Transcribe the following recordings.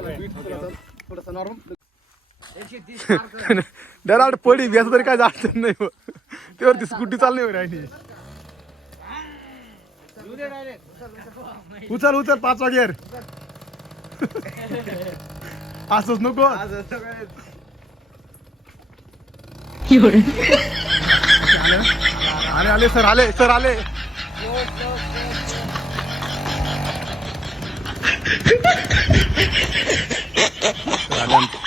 थोडंसं नॉर्मल डराड पडी व्यास तरी काय अडचण नाही हो. त्यावरती स्कूटी चालली हो आणि उचल उचल पाच गेअर असच नको. आले आले सर आले सर आले. आले.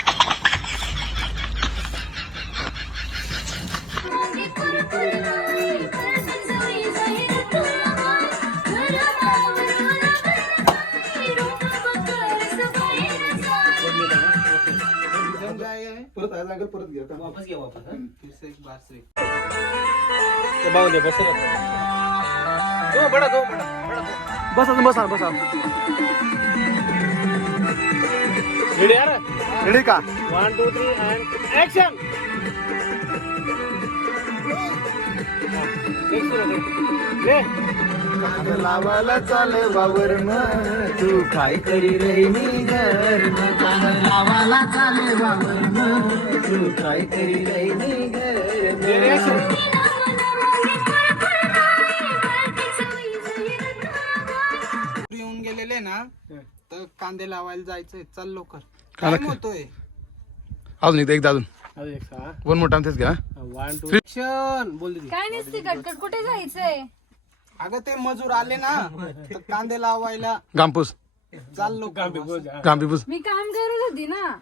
आले आमचे. परत आहे लागेल परत घ्या. का? वापस घ्या वापस हा. फिर एक बार से बसा. बसा बसा रेडी का? One two three and action लावायला चाले वावर तू काय करी रे मी लावायला चाले तू काय करी रे मी गेलेले ना तर कांदे लावायला जायचंय. चल लवकर. कांदा- टाइम होतोय. अजून एकदा एकदा अजून. अजून एक सहा. वन मोठा तेच घ्या. वन टू बोल काय नसते कटकट कुठे जायचंय? अगं ते मजूर आले ना तर कांदे लावायला. गांपूस. चाल लवकर गांबीपूस मी काम करत होती ना.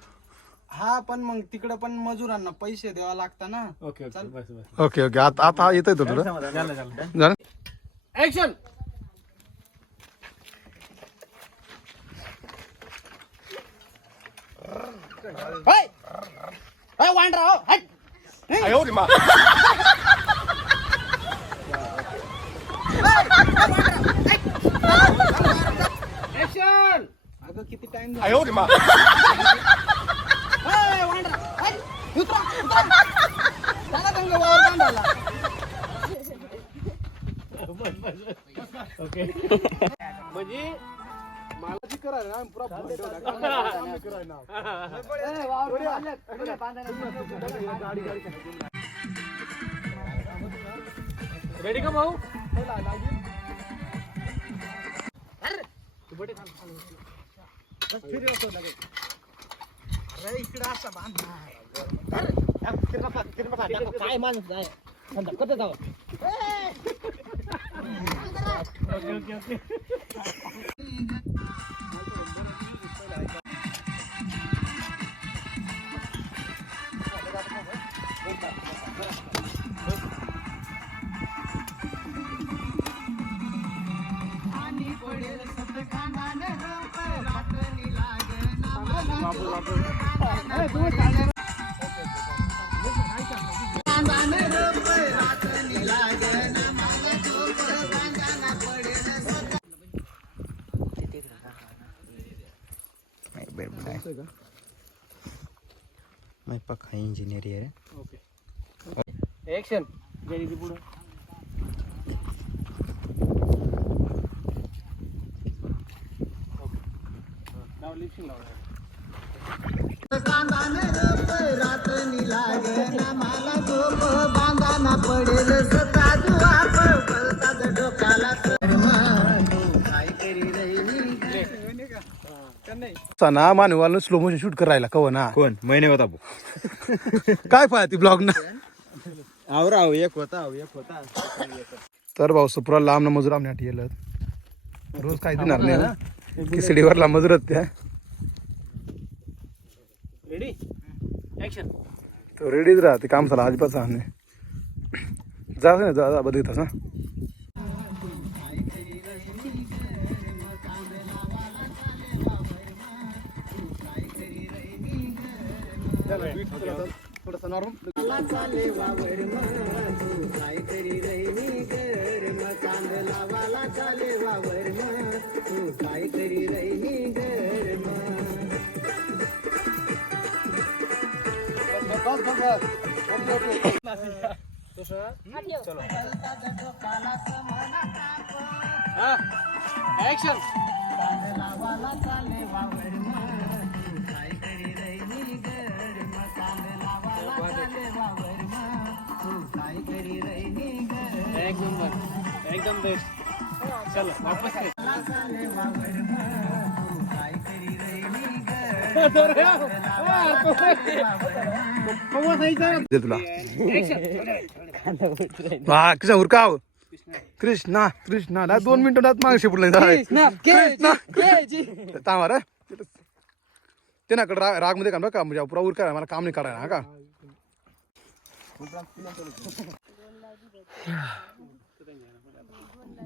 हा पण मग तिकडे पण मजुरांना पैसे द्यावा लागता ना. ओके ओके बस बस. Okay okay. आता आता येतोय तो तुला. झालं झालं झालं. ऍक्शन ऍक्शन अगं किती टाइम ओके म्हणजे मला जी करायला ना पुरा रेडी का भाऊ? अरे इकडे असा बांधणार काय माणूस आहे? कसं जावं? मैं पक्का इंजिनियर है ओके ऍक्शन जय दीदी पुढं नाव लिपशिंग लावणार ना मानवाला स्लो मोशन शूट करायला कव ना? कोण? महिने होता काय पाहती ब्लॉग ना? आवरा आहो एक होता आहो एक होता. तर भाऊ सुपुरा लांब ना मजूर आमच्या येलं रोज काय देणार नाही ना? खिचडीवरला मजूरच त्या. रेडी ऍक्शन तो रेडीच राहते काम झालं अजिबात सांग नाही जा ना जा जा बदल तसा थोडस नॉर्मल चलो ऍक्शन एक नंबर एकदम बेस्ट चलो वापस कर. दे तुला. हा कृष्ण उरकाव कृष्णा. कृष्णा ना दोन मिनिटं मागे शिपडलं कृष्णा रे ते ना राग रागमध्ये काम का म्हणजे पुरा उरका मला काम नाही करायला हा का?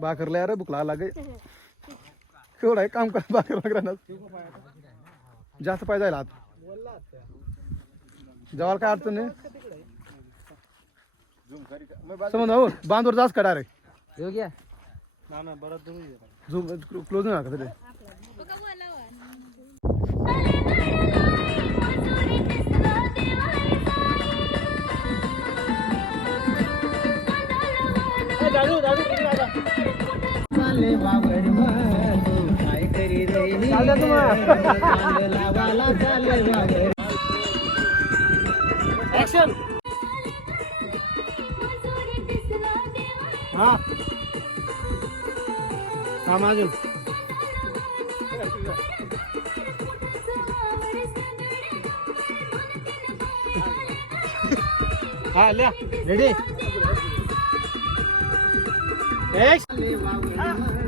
बाकरला यार भूक लागे केवढा आहे काम कर बाकर जास्त पाहिजे जायला आत जेवायला काय अडचण नाही. समज हो बांधवर जास्त रे झूम क्लोज नाही नका तरी ऍक्शन हा. हा माझून हा लिया रेडी ऍक्शन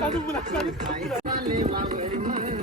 चाले वावर